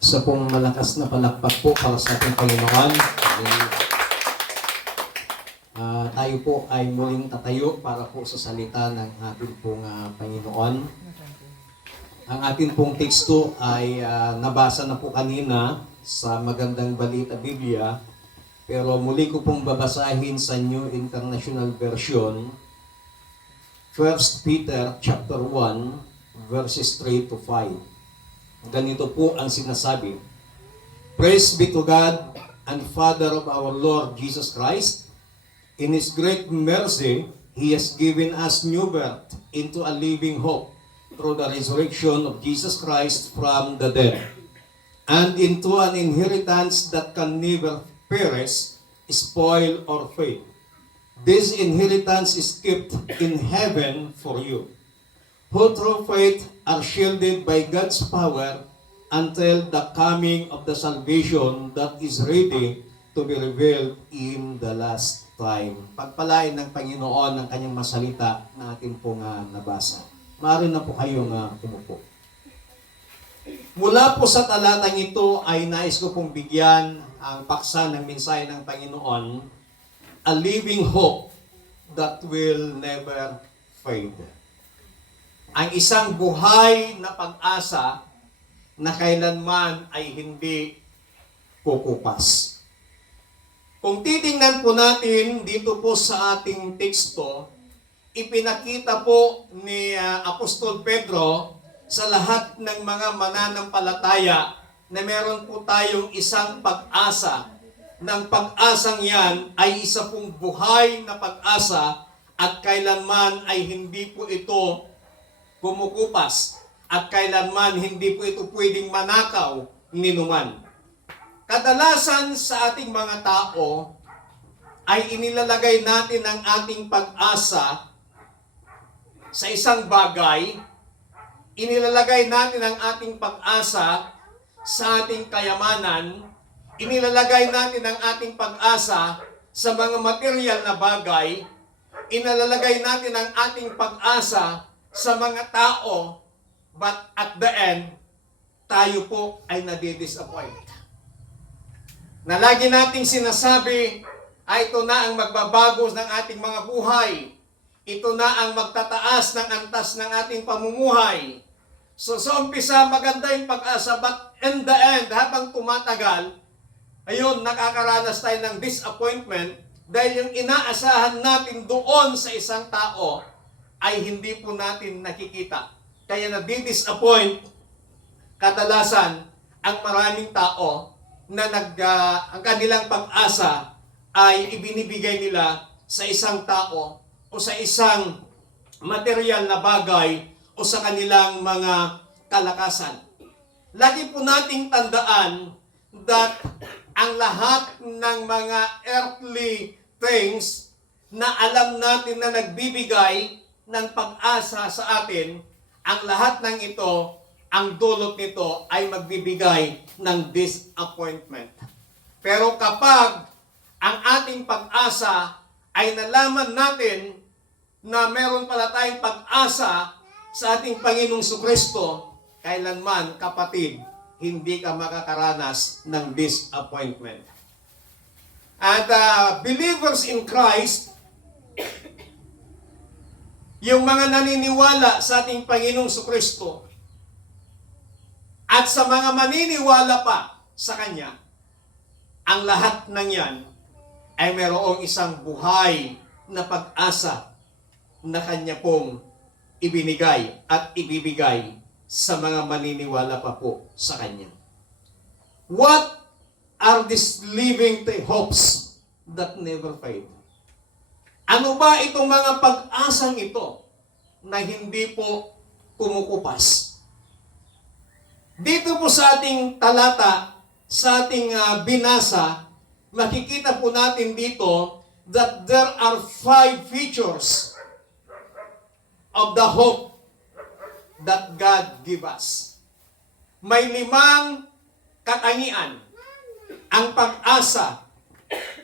Isa pong malakas na palakpak po para sa ating Panginoon. Tayo po ay muling tatayo para po sa salita ng ating pong Panginoon. Ang ating pong teksto ay nabasa na po kanina sa Magandang Balita Biblia, pero muli ko pong babasahin sa New International Version, 1 Peter chapter 1, verses 3 to 5. Ganito po ang sinasabi: Praise be to God and Father of our Lord Jesus Christ. In His great mercy, He has given us new birth into a living hope through the resurrection of Jesus Christ from the dead, and into an inheritance that can never perish, spoil, or fade. This inheritance is kept in heaven for you, who through faith are shielded by God's power until the coming of the salvation that is ready to be revealed in the last time. Pagpalain ng Panginoon ang kanyang masalita na atin pong nabasa. Maaari na po kayong umupo. Mula po sa talatang ito ay nais ko pong bigyan ang paksa ng mensahe ng Panginoon, a living hope that will never fade. Ang isang buhay na pag-asa na kailanman ay hindi kukupas. Kung titingnan po natin dito po sa ating teksto, ipinakita po ni Apostol Pedro sa lahat ng mga mananampalataya na meron po tayong isang pag-asa. Nang pag-asang yan ay isa pong buhay na pag-asa at kailanman ay hindi po ito kumukupas at kailanman hindi po ito pwedeng manakaw ni numan. Kadalasan sa ating mga tao ay inilalagay natin ang ating pag-asa sa isang bagay, inilalagay natin ang ating pag-asa sa ating kayamanan, inilalagay natin ang ating pag-asa sa mga material na bagay, inilalagay natin ang ating pag-asa sa mga tao, but at the end, tayo po ay nadidisappoint. Na lagi nating sinasabi, ay ito na ang magbabago ng ating mga buhay. Ito na ang magtataas ng antas ng ating pamumuhay. So sa umpisa, maganda yung pag-asa, but in the end, habang tumatagal, ayun, nakakaranas tayo ng disappointment dahil yung inaasahan natin doon sa isang tao ay hindi po natin nakikita. Kaya nadi-disappoint kadalasan ang maraming tao na ang kanilang pag-asa ay ibinibigay nila sa isang tao o sa isang material na bagay o sa kanilang mga kalakasan. Lagi po nating tandaan that ang lahat ng mga earthly things na alam natin na nagbibigay ng pag-asa sa atin, ang lahat ng ito, ang dulot nito ay magbibigay ng disappointment. Pero kapag ang ating pag-asa ay nalaman natin na meron pala tayong pag-asa sa ating Panginoong Jesucristo, kailanman, kapatid, hindi ka makakaranas ng disappointment. At believers in Christ, yung mga naniniwala sa ating Panginoong Jesucristo at sa mga maniniwala pa sa Kanya, ang lahat ng yan ay mayroong isang buhay na pag-asa na Kanya pong ibinigay at ibibigay sa mga maniniwala pa po sa Kanya. What are these living hopes that never fade? Ano ba itong mga pag-asang ito na hindi po kumukupas? Dito po sa ating talata, sa ating binasa, makikita po natin dito that there are 5 features of the hope that God give us. May 5 katangian ang pag-asa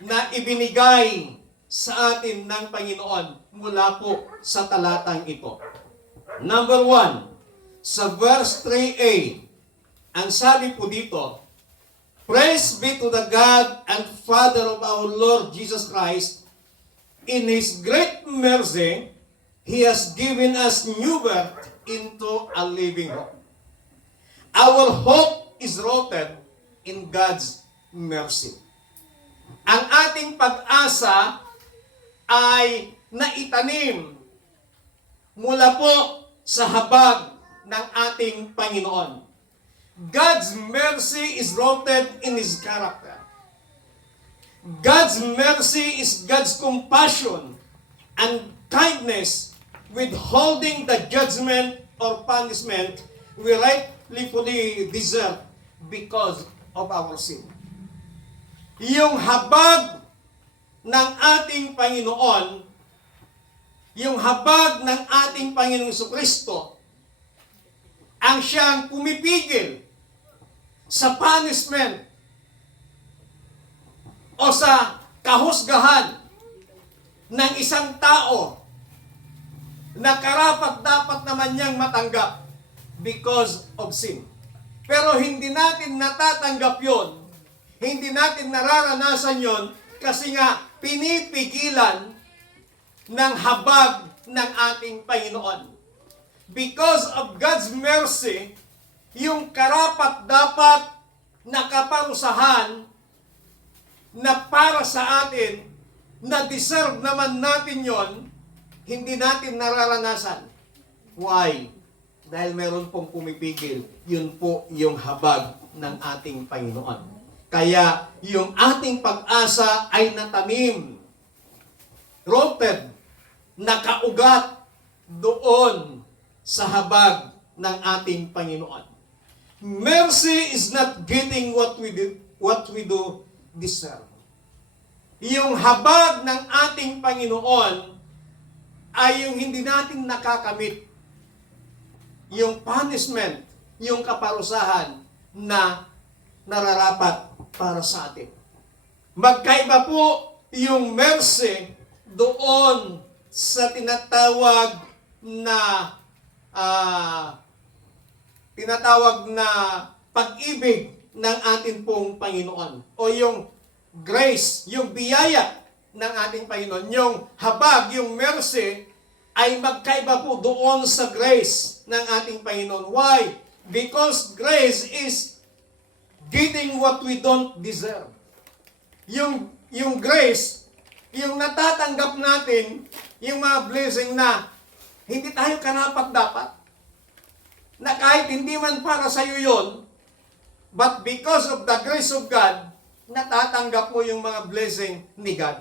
na ibinigay sa atin ng Panginoon mula po sa talatang ito. Number 1, sa verse 3a, Ang sabi po dito, praise be to the God and Father of our Lord Jesus Christ. In His great mercy, He has given us new birth into a living hope. Our hope is rooted in God's mercy. Ang ating pag-asa ay naitanim mula po sa habag ng ating Panginoon. God's mercy is rooted in His character. God's mercy is God's compassion and kindness, withholding the judgment or punishment we rightfully deserve because of our sin. Yung habag ng ating Panginoon, yung habag ng ating Panginoong Jesucristo, ang siyang pumipigil sa punishment o sa kahusgahan ng isang tao na karapat-dapat naman niyang matanggap because of sin. Pero hindi natin natatanggap yon, hindi natin nararanasan yon kasi nga pinipigilan ng habag ng ating Panginoon. Because of God's mercy, yung karapat-dapat na kaparusahan na para sa atin, na deserve naman natin yon, hindi natin nararanasan. Why? Dahil meron pong pumipigil, yun po yung habag ng ating Panginoon. Kaya yung ating pag-asa ay natanim, rooted, nakaugat doon sa habag ng ating Panginoon. Mercy is not getting what we do deserve. Yung habag ng ating Panginoon ay yung hindi natin nakakamit. Yung punishment, yung kaparusahan na nararapat para sa atin. Magkaiba po yung mercy doon sa tinatawag na pag-ibig ng ating pong Panginoon. O yung grace, yung biyaya ng ating Panginoon. Yung habag, yung mercy, ay magkaiba po doon sa grace ng ating Panginoon. Why? Because grace is getting what we don't deserve. Yung grace, yung natatanggap natin, yung mga blessing na hindi tayo karapat-dapat, na kahit hindi man para sa iyo yon, but because of the grace of God, natatanggap mo yung mga blessing ni God.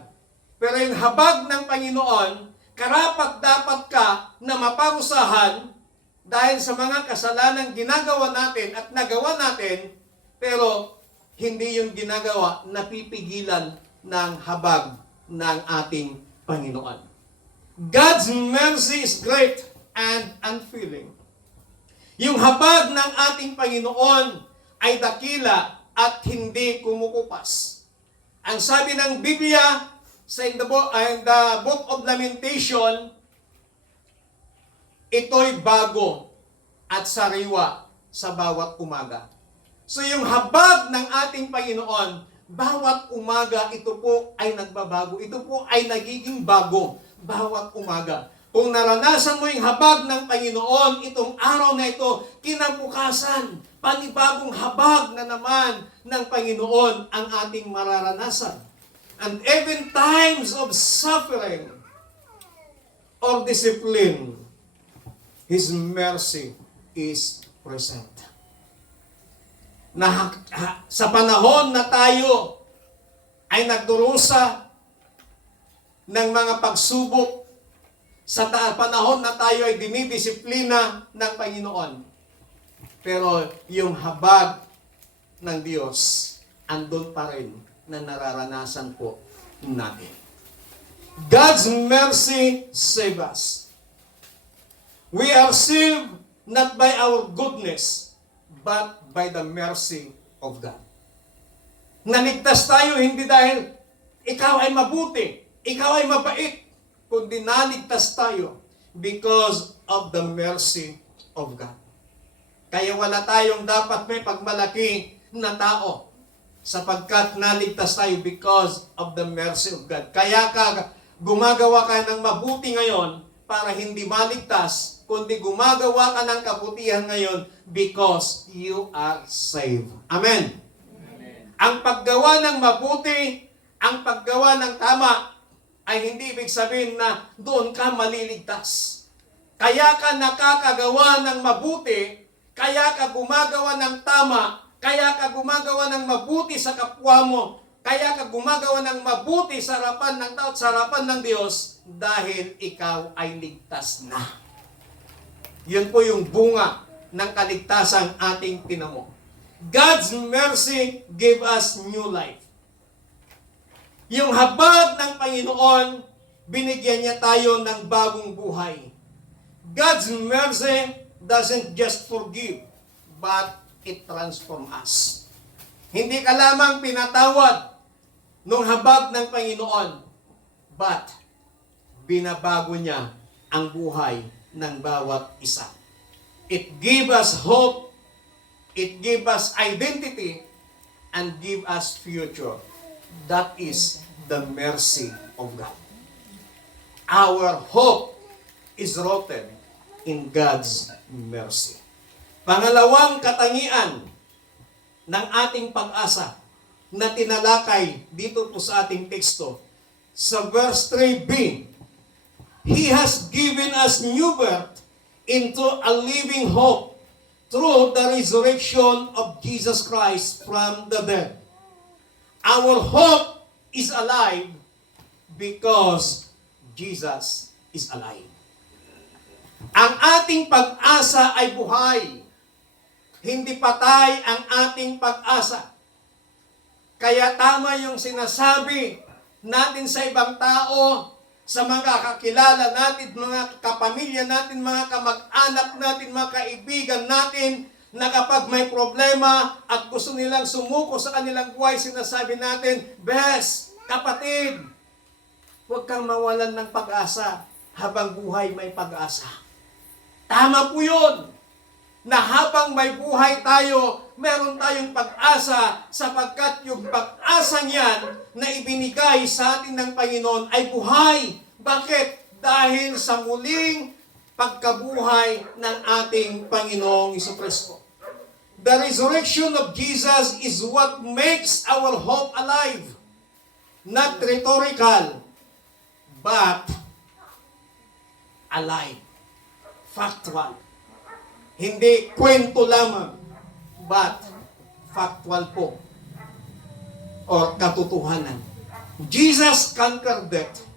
Pero yung habag ng Panginoon, karapat-dapat ka na maparusahan dahil sa mga kasalanang ginagawa natin at nagawa natin, pero hindi yung ginagawa na pipigilan ng habag ng ating Panginoon. God's mercy is great and unfailing. Yung habag ng ating Panginoon ay dakila at hindi kumukupas. Ang sabi ng Biblia sa the Book of Lamentation, ito'y bago at sariwa sa bawat umaga. So yung habag ng ating Panginoon, bawat umaga ito po ay nagbabago. Ito po ay nagiging bago bawat umaga. Kung naranasan mo yung habag ng Panginoon, itong araw na ito, kinabukasan, panibagong habag na naman ng Panginoon ang ating mararanasan. And even times of suffering or discipline, His mercy is present. Sa panahon na tayo ay nagdurusa ng mga pagsubok, sa panahon na tayo ay dinidisiplina ng Panginoon. Pero yung habag ng Diyos, andun pa rin na nararanasan po natin. God's mercy save us. We are saved not by our goodness, but by the mercy of God. Naligtas tayo hindi dahil ikaw ay mabuti, ikaw ay mabait, kundi naligtas tayo because of the mercy of God. Kaya wala tayong dapat may pagmalaki na tao sapagkat naligtas tayo because of the mercy of God. Kaya ka gumagawa ka ng mabuti ngayon para hindi maligtas, kundi gumagawa ka ng kabutihan ngayon because you are saved. Amen. Ang paggawa ng mabuti, ang paggawa ng tama, ay hindi ibig sabihin na doon ka maliligtas. Kaya ka nakakagawa ng mabuti, kaya ka gumagawa ng tama, kaya ka gumagawa ng mabuti sa kapwa mo, kaya ka gumagawa ng mabuti sa harapan ng tao at sa harapan ng Diyos dahil ikaw ay ligtas na. Yun po yung bunga ng kaligtasang ating tinamo. God's mercy gave us new life. Yung habag ng Panginoon, binigyan niya tayo ng bagong buhay. God's mercy doesn't just forgive, but it transforms us. Hindi ka lamang pinatawad nung habag ng Panginoon, but binabago niya ang buhay ng bawat isa. It gives us hope, it gives us identity, and gives us future. That is the mercy of God. Our hope is rooted in God's mercy. Pangalawang katangian ng ating pag-asa na tinalakay dito po sa ating teksto, sa verse 3b, He has given us new birth into a living hope through the resurrection of Jesus Christ from the dead. Our hope is alive because Jesus is alive. Ang ating pag-asa ay buhay. Hindi patay ang ating pag-asa. Kaya tama yung sinasabi natin sa ibang tao, sa mga kakilala natin, mga kapamilya natin, mga kamag-anak natin, mga kaibigan natin, na kapag may problema at gusto nilang sumuko sa kanilang buhay, sinasabi natin, Bes, kapatid, huwag kang mawalan ng pag-asa habang buhay may pag-asa. Tama po yun, na habang may buhay tayo, meron tayong pag-asa sapagkat yung pag-asa niyan na ibinigay sa atin ng Panginoon ay buhay. Bakit? Dahil sa muling pagkabuhay ng ating Panginoong Jesucristo. The resurrection of Jesus is what makes our hope alive. Not rhetorical, but alive. Factual. Hindi kwento lamang, but factual po. Or katotohanan. Jesus conquered death.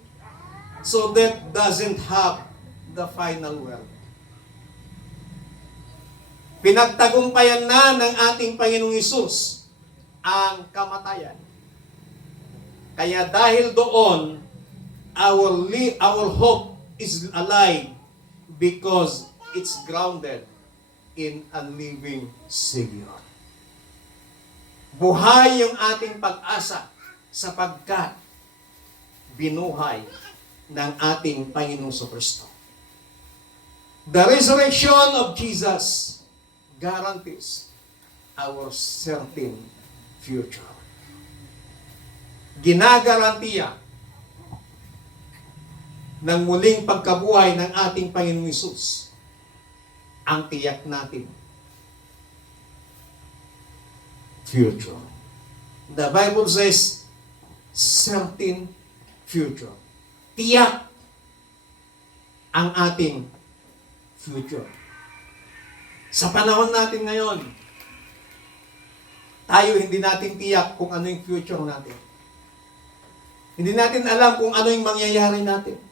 So death doesn't have the final word. Pinagtagumpayan na ng ating Panginoong Hesus ang kamatayan. Kaya dahil doon, our hope is alive because it's grounded in a living Savior. Buhay yung ating pag-asa sapagkat binuhay ng ating Panginoong Jesucristo. The resurrection of Jesus guarantees our certain future. Ginagarantiya ng muling pagkabuhay ng ating Panginoong Hesus ang tiyak natin future. The Bible says certain future. Tiyak ang ating future. Sa panahon natin ngayon, tayo hindi natin tiyak kung ano yung future natin. Hindi natin alam kung ano yung mangyayari natin.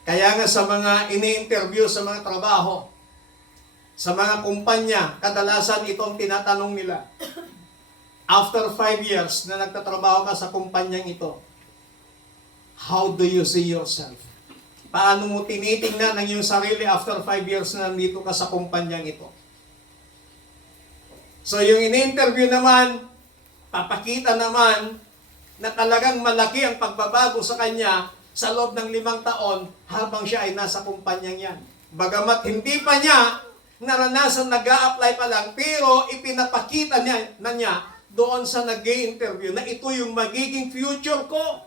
Kaya nga sa mga ini-interview sa mga trabaho, sa mga kumpanya, kadalasan itong tinatanong nila. After 5 years na nagtatrabaho ka sa kumpanyang ito, how do you see yourself? Paano mo tinitingnan ang iyong sarili after 5 years na nandito ka sa kumpanyang ito? So yung in-interview naman, papakita naman na talagang malaki ang pagbabago sa kanya sa loob ng 5 taon habang siya ay nasa kumpanyang yan. Bagamat hindi pa niya naranasan, nag-a-apply pa lang, pero ipinapakita niya doon sa nag-i-interview na ito yung magiging future ko.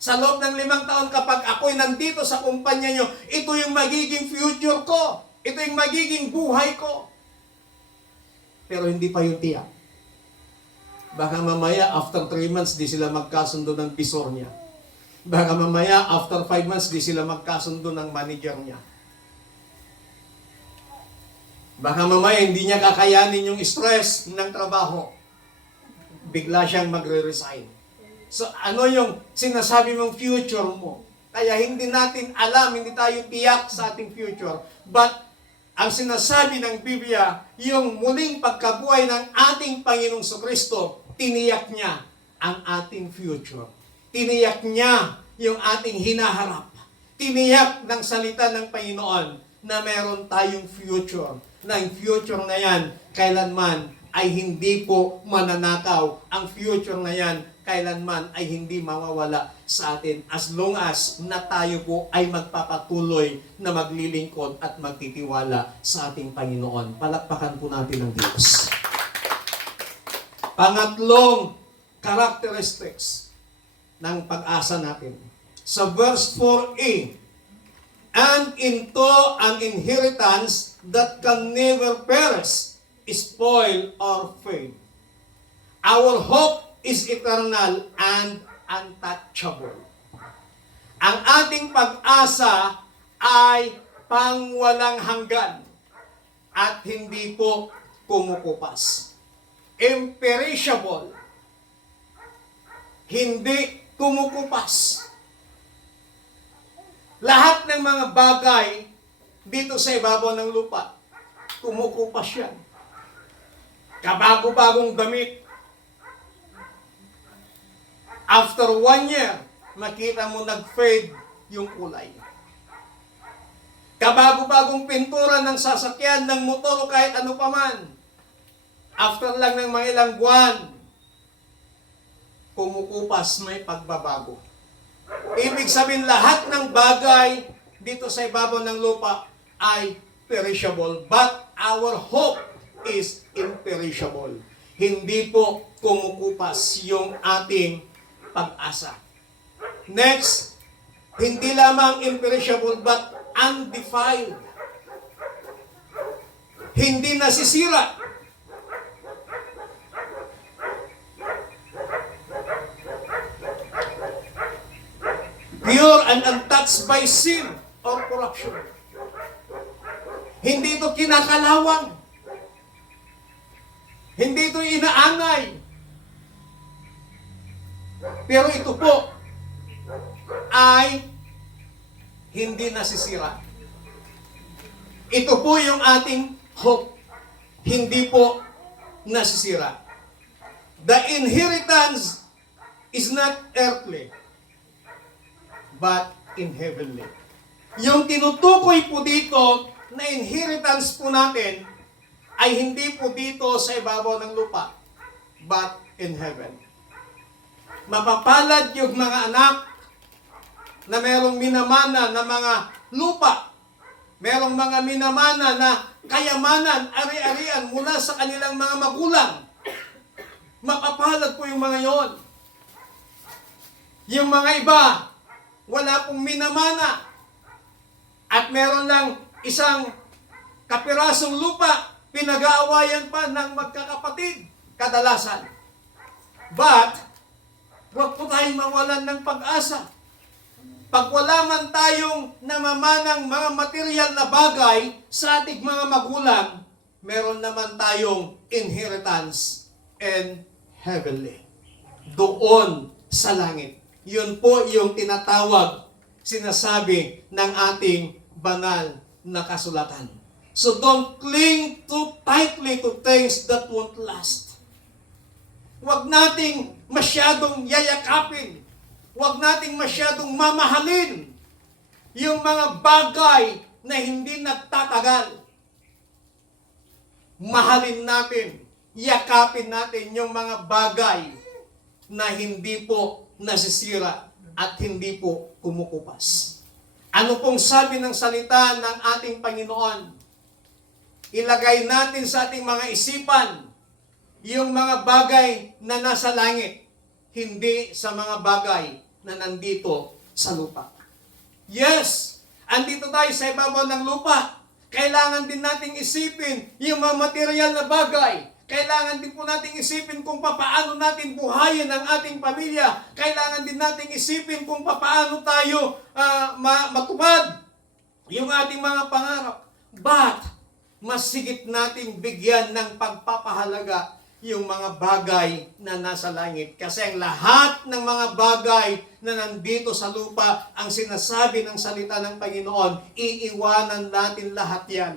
Sa loob ng 5 taon, kapag ako'y nandito sa kumpanya nyo, ito yung magiging future ko. Ito yung magiging buhay ko. Pero hindi pa yung tiyak. Baka mamaya, after 3 months, di sila magkasundo ng bisor niya. Baka mamaya, after 5 months, di sila magkasundo ng manager niya. Baka mamaya, hindi niya kakayanin yung stress ng trabaho. Bigla siyang magre-resign. So, ano yung sinasabi mong future mo? Kaya hindi natin alam, hindi tayo tiyak sa ating future. But, ang sinasabi ng Biblia, yung muling pagkabuhay ng ating Panginoong Kristo, tiniyak niya ang ating future. Tiniyak niya yung ating hinaharap. Tiniyak ng salita ng Panginoon na meron tayong future. Na yung future na yan, kailanman ay hindi po mananakaw. Ang future na yan, kailanman ay hindi mawawala sa atin as long as na tayo po ay magpapatuloy na maglilingkod at magtitiwala sa ating Panginoon. Palakpakan po natin ang Diyos. Pangatlong characteristics ng pag-asa natin. Sa verse 4a, and into an inheritance that can never perish, spoil, or fade. Our hope is eternal and untouchable. Ang ating pag-asa ay pangwalang hanggan at hindi po kumukupas. Imperishable. Hindi kumukupas. Lahat ng mga bagay dito sa ibabaw ng lupa, kumukupas yan. Kabago-bagong damit. After 1 year, makita mo nag-fade yung kulay. Kabago-bagong pintura ng sasakyan, ng motor o kahit ano pa man. After lang ng mga ilang buwan, kumukupas, may pagbabago. Ibig sabihin, lahat ng bagay dito sa ibabaw ng lupa ay perishable. But our hope is imperishable. Hindi po kumukupas yung ating pag-asa. Next, hindi lamang imperishable but undefiled. Hindi nasisira. Pure and untouched by sin or corruption. Hindi ito kinakalawang. Hindi ito inaanay. Pero ito po ay hindi nasisira. Ito po yung ating hope. Hindi po nasisira. The inheritance is not earthly, but in heavenly. Yung tinutukoy po dito na inheritance po natin ay hindi po dito sa ibabaw ng lupa, but in heaven. Mapapalad yung mga anak na merong minamana na mga lupa, merong mga minamana na kayamanan, ari-arian mula sa kanilang mga magulang. Mapapalad po yung mga yon. Yung mga iba, wala pong minamana at meron lang isang kapirasong lupa, pinag-aawayan pa ng magkakapatid kadalasan. But huwag po tayong mawalan ng pag-asa. Pag wala man tayong namamanang mga material na bagay sa ating mga magulang, meron naman tayong inheritance and heavenly. Doon sa langit. Yun po yung tinatawag, sinasabi ng ating banal na kasulatan. So don't cling too tightly to things that won't last. Huwag nating masyadong yayakapin. Huwag nating masyadong mamahalin yung mga bagay na hindi nagtatagal. Mahalin natin, yakapin natin yung mga bagay na hindi po nasisira at hindi po kumukupas. Ano pong sabi ng salita ng ating Panginoon? ilagay natin sa ating mga isipan yung mga bagay na nasa langit, hindi sa mga bagay na nandito sa lupa. Yes, andito tayo sa ibabaw ng lupa. Kailangan din nating isipin yung mga material na bagay. Kailangan din po nating isipin kung paano natin buhayin ang ating pamilya. Kailangan din nating isipin kung paano tayo matupad yung ating mga pangarap. But, mas sigit nating bigyan ng pagpapahalaga yung mga bagay na nasa langit. Kasi ang lahat ng mga bagay na nandito sa lupa, ang sinasabi ng salita ng Panginoon, iiwanan natin lahat yan.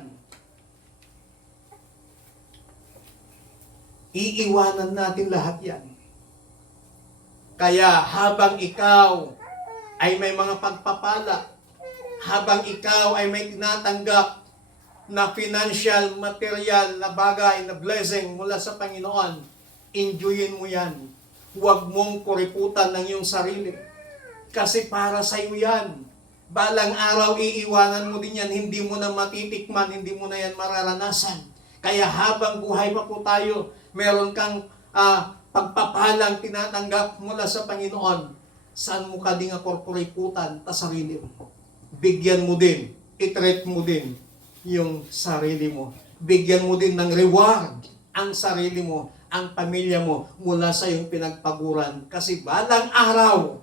Iiwanan natin lahat yan. Kaya habang ikaw ay may mga pagpapala, habang ikaw ay may tinatanggap na financial, material na bagay, na blessing mula sa Panginoon, enjoyin mo yan. Huwag mong kuriputan ng iyong sarili. Kasi para sa iyo yan. Balang araw iiwanan mo din yan, hindi mo na matitikman, hindi mo na yan mararanasan. Kaya habang buhay pa po tayo, meron kang pagpapalang tinatanggap mula sa Panginoon. Saan mo ka din kuriputan ta sarili mo? Bigyan mo din, itreat mo din yung sarili mo. Bigyan mo din ng reward ang sarili mo, ang pamilya mo mula sa iyong pinagpaguran. Kasi balang araw,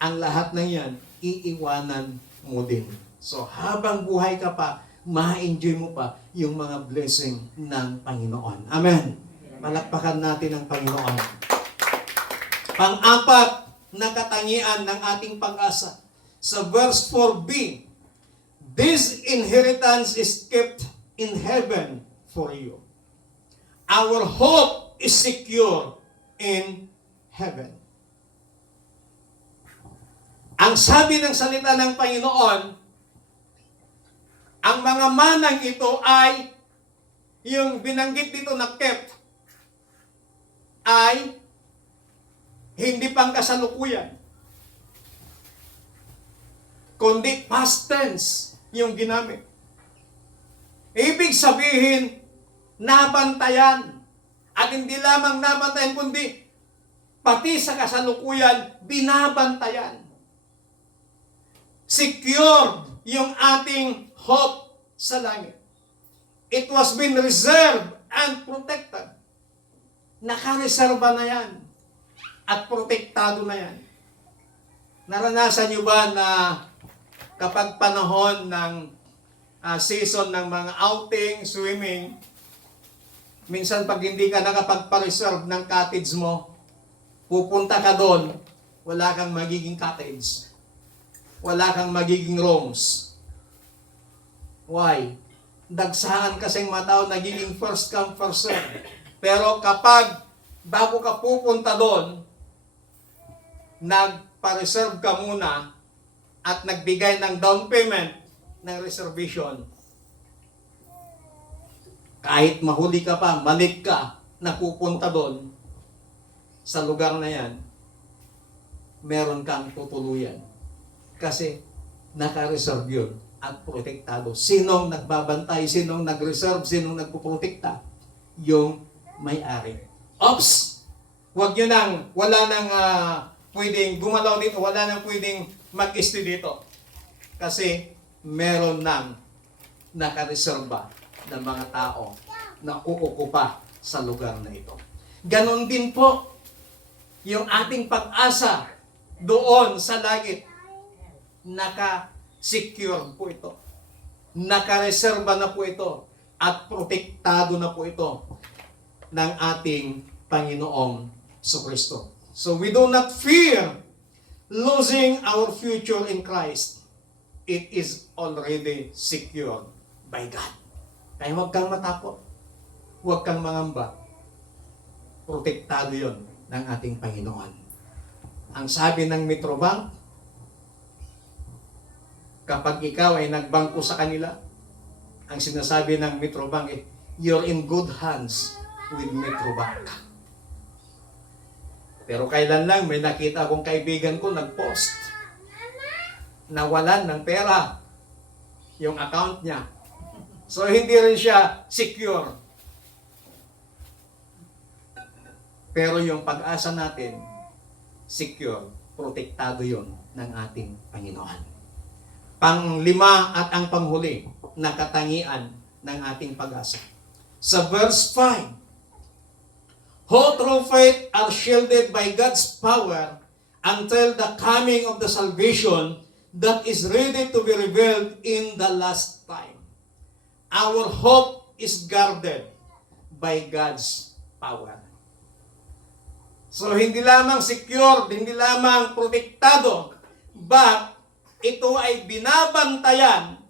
ang lahat ng yan, iiwanan mo din. So habang buhay ka pa, ma-enjoy mo pa yung mga blessing ng Panginoon. Amen. Malakpakan natin ang Panginoon. Pang-apat na katangian ng ating pag-asa. Sa verse 4b, this inheritance is kept in heaven for you. Our hope is secure in heaven. Ang sabi ng salita ng Panginoon, ang mga manang ito ay, yung binanggit dito na kept, ay hindi pang kasalukuyan, kundi past tense yung ginamit. Ibig sabihin, nabantayan. At hindi lamang nabantayan, kundi pati sa kasalukuyan, binabantayan. Secured yung ating hope sa langit. It was been reserved and protected. Nakareserba na yan. At protektado na yan. Naranasan nyo ba na kapag panahon ng season ng mga outing, swimming, minsan pag hindi ka nakapagpa-reserve ng cottage mo, pupunta ka doon, wala kang magiging cottage. Wala kang magiging rooms. Why? Dagsahan kasing mga tao, nagiging first come, first serve. Pero kapag bago ka pupunta doon, nagpa-reserve ka muna at nagbigay ng down payment ng reservation, kahit mahuli ka pa, malit ka, na pupunta doon, sa lugar na yan, meron kang tutuluyan. Kasi naka-reserve yun at protektado. Sinong nagbabantay, sinong nag-reserve, sinong nagpuprotekta? Yung may-ari. Ops! Huwag nyo nang, wala nang pwedeng gumalaw dito, wala nang pwedeng mag-stay dito. Kasi meron nang naka-reserva ng mga tao na uukupa sa lugar na ito. Ganon din po yung ating pag-asa doon sa langit. Naka-secure po ito. Naka-reserva na po ito. At protektado na po ito ng ating Panginoong Jesucristo. So we do not fear losing our future in Christ. It is already secured by God. Kaya huwag kang matakot. Huwag kang mangamba. Protektado yon ng ating Panginoon. Ang sabi ng Metrobank, kapag ikaw ay nagbangko sa kanila, ang sinasabi ng Metrobank eh, you're in good hands with Metrobank. Pero kailan lang may nakita akong kaibigan ko nag-post, nawalan ng pera yung account niya So, hindi rin siya secure. Pero yung pag-asa natin, secure, protektado yon ng ating Panginoon. Panglima at ang panghuli na katangian ng ating pag-asa. Sa verse 5, who through faith are shielded by God's power until the coming of the salvation that is ready to be revealed in the last time. Our hope is guarded by God's power. So, hindi lamang secure, hindi lamang protektado, but ito ay binabantayan,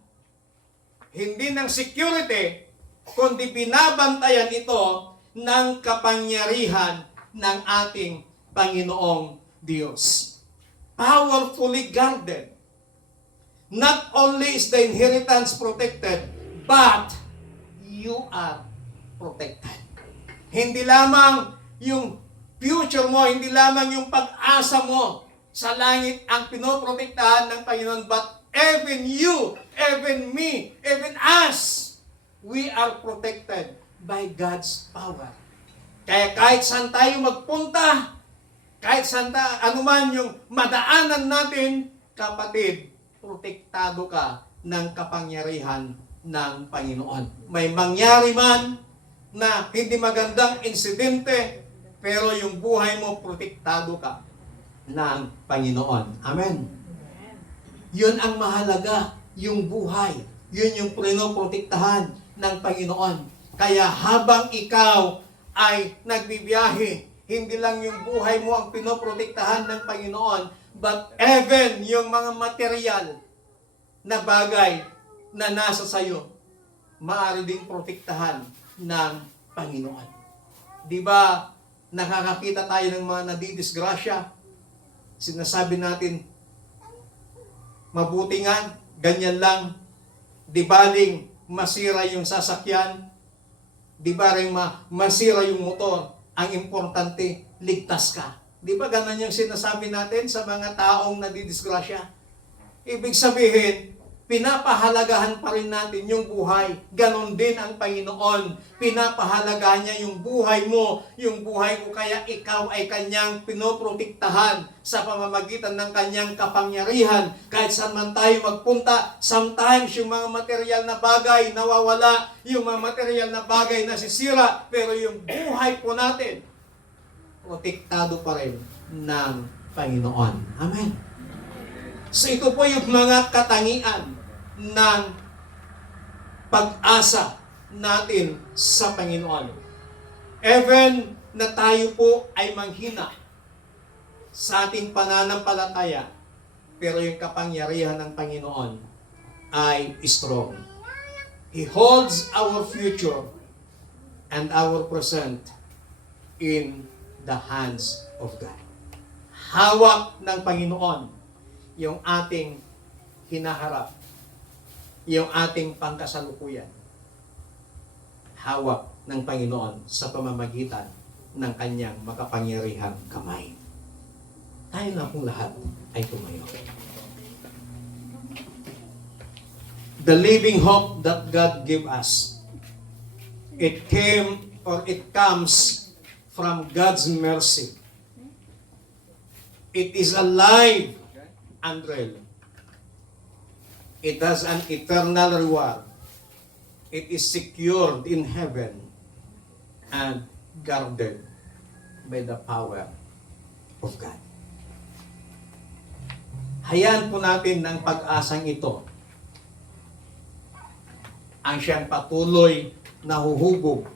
hindi ng security, kundi binabantayan ito ng kapangyarihan ng ating Panginoong Diyos. Powerfully guarded. Not only is the inheritance protected, but you are protected. Hindi lamang yung future mo, hindi lamang yung pag-asa mo sa langit ang pinoprotektahan ng Panginoon, but even you, even me, even us, we are protected by God's power. Kaya kahit saan tayo magpunta, kahit saan anuman yung madaanan natin, kapatid, protektado ka ng kapangyarihan ng Panginoon. May mangyari man na hindi magandang insidente, pero yung buhay mo, protektado ka ng Panginoon. Amen. Yun ang mahalaga, yung buhay. Yun yung pinoprotektahan ng Panginoon. Kaya habang ikaw ay nagbibiyahe, hindi lang yung buhay mo ang pinoprotektahan ng Panginoon, but even yung mga material na bagay na nasa sayo, maaari ding protektahan ng Panginoon. Di ba, nakakakita tayo ng mga nadidisgrasya, sinasabi natin, mabuti nga, ganyan lang, di baling masira yung sasakyan, di ba rin masira yung motor, ang importante, ligtas ka. Di ba ganun yung sinasabi natin sa mga taong nadidisgrasya? Ibig sabihin, pinapahalagahan pa rin natin yung buhay. Ganon din ang Panginoon. Pinapahalagahan niya yung buhay mo, yung buhay ko, kaya ikaw ay kanyang pinoprotektahan sa pamamagitan ng kanyang kapangyarihan. Kahit saan man tayo magpunta, sometimes yung mga material na bagay nawawala, yung mga material na bagay nasisira, pero yung buhay po natin, protektado pa rin ng Panginoon. Amen. So ito po yung mga katangian ng pag-asa natin sa Panginoon. Even na tayo po ay manghina sa ating pananampalataya, pero yung kapangyarihan ng Panginoon ay strong. He holds our future and our present in the hands of God. Hawak ng Panginoon yung ating hinaharap, yung ating pangkasalukuyan. Hawak ng Panginoon sa pamamagitan ng kanyang makapangyarihang kamay. Tayo na pong lahat ay tumayo. The living hope that God gave us, it comes from God's mercy. It is alive and real. It has an eternal reward. It is secured in heaven and guarded by the power of God. Hayaan po natin ng pag-asang ito ang siyang patuloy na huhubog,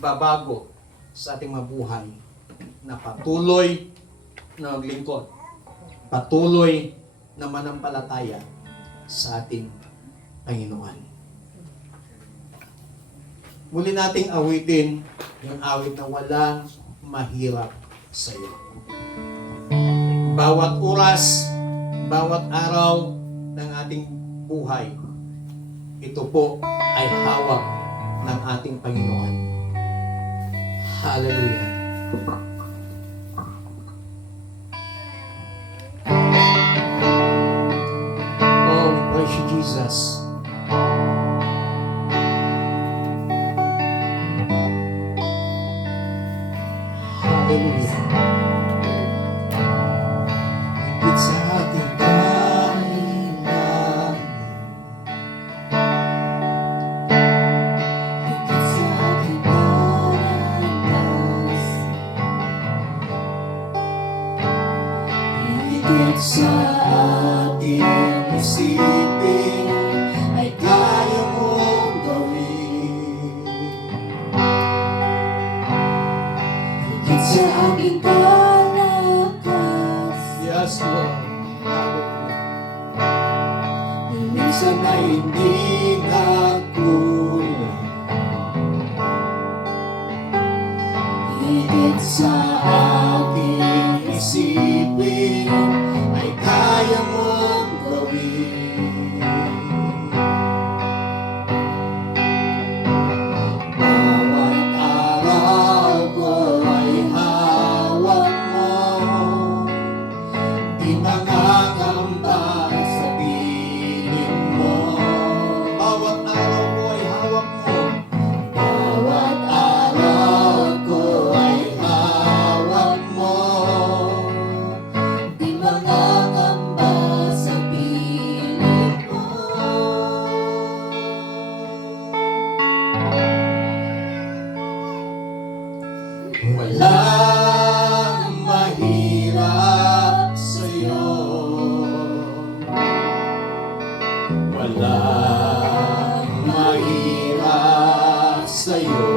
babago sa ating mabuhay, na patuloy na maglingkod, patuloy na manampalataya sa ating Panginoon. Muli nating awitin yung awit na walang mahirap sa iyo. Bawat oras, bawat araw ng ating buhay, ito po ay hawak ng ating Panginoon. Hallelujah. Oh, we praise you, Jesus. Hallelujah. Higit sa ating kailangan. Higit sa ating panalas, Higit sa ating isipin ay kaya mong gawin. higit sa aking palakas, Yes, Lord. minsan Minsan ay hindi nagkulang. higit sa Aking isipin ay kaya mong gawin. Bawat araw ko ay hawak mo, di mangangamba sa piling mo. Bawat araw ko ay hawak mo, bawat araw ko ay hawak mo. di mangangamba sa piling mo. Walang mahirap sa'yo. Walang mahirap sa'yo.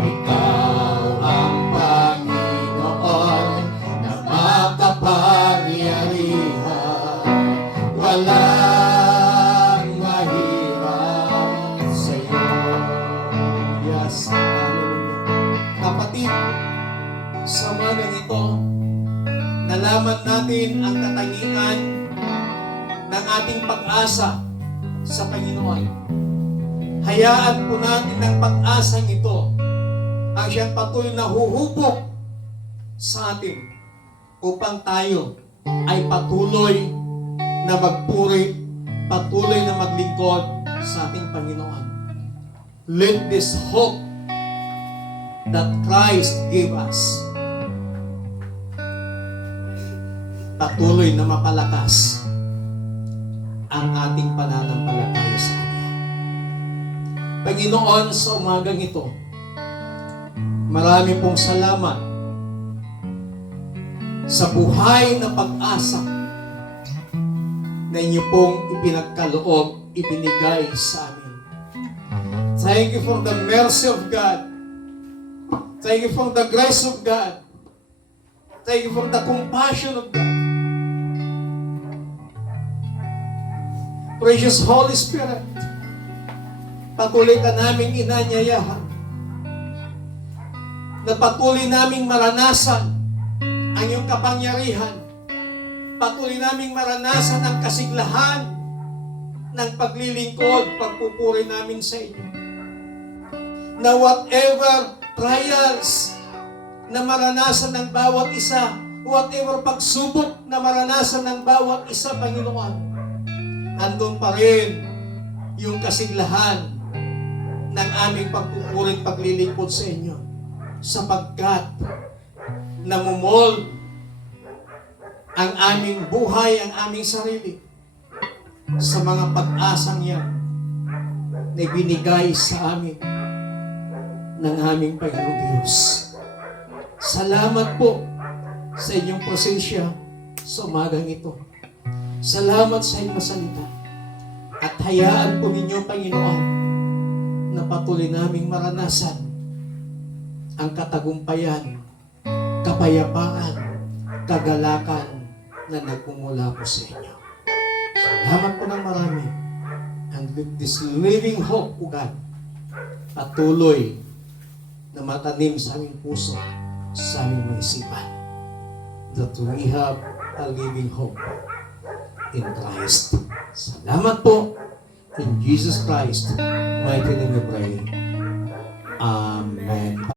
Ikaw ang Panginoon na makapangyarihan. Walang mahirap sa'yo. Yes, hallelujah. Kapatid, sa umagang ito, nalaman natin ang katangian ng ating pag-asa sa Panginoon. Hayaan po natin ng pag-asang ito ang siyang patuloy na huhubog sa atin upang tayo ay patuloy na magpuri, patuloy na maglingkod sa ating Panginoon. Let this hope that Christ gave us patuloy na mapalakas ang ating pananampalataya sa Kanya. Panginoon, sa umagang ito, marami pong salamat sa buhay na pag-asa na inyo pong ipinagkaloob, ibinigay sa amin. Thank you for the mercy of God. Thank you for the grace of God. Thank you for the compassion of God. Precious Holy Spirit, patuloy ka naming inanyayahan na patuloy naming maranasan ang iyong kapangyarihan. Patuloy naming maranasan ang kasiglahan ng paglilingkod, pagpupuri namin sa inyo. Na whatever trials na maranasan ng bawat isa, whatever pagsubok na maranasan ng bawat isa, Panginoon, andun pa rin yung kasiglahan ng aming pagpupuri at paglilingkod sa inyo. Sapagkat namumol ang aming buhay, ang aming sarili sa mga pag-asang yan na binigay sa amin ng aming Panginoong Diyos. Salamat po sa inyong presensya sa umagang ito. Salamat sa inyong salita. At hayaan po ninyo, Panginoon, na patuloy naming maranasan ang katagumpayan, kapayapaan, kagalakan na nagmumula po sa inyo. Salamat po ng marami. And with this living hope, O God, patuloy na matanim sa aming puso, sa aming mga isipan, that we have a living hope in Christ. Salamat po. In Jesus Christ, mighty name we pray. Amen.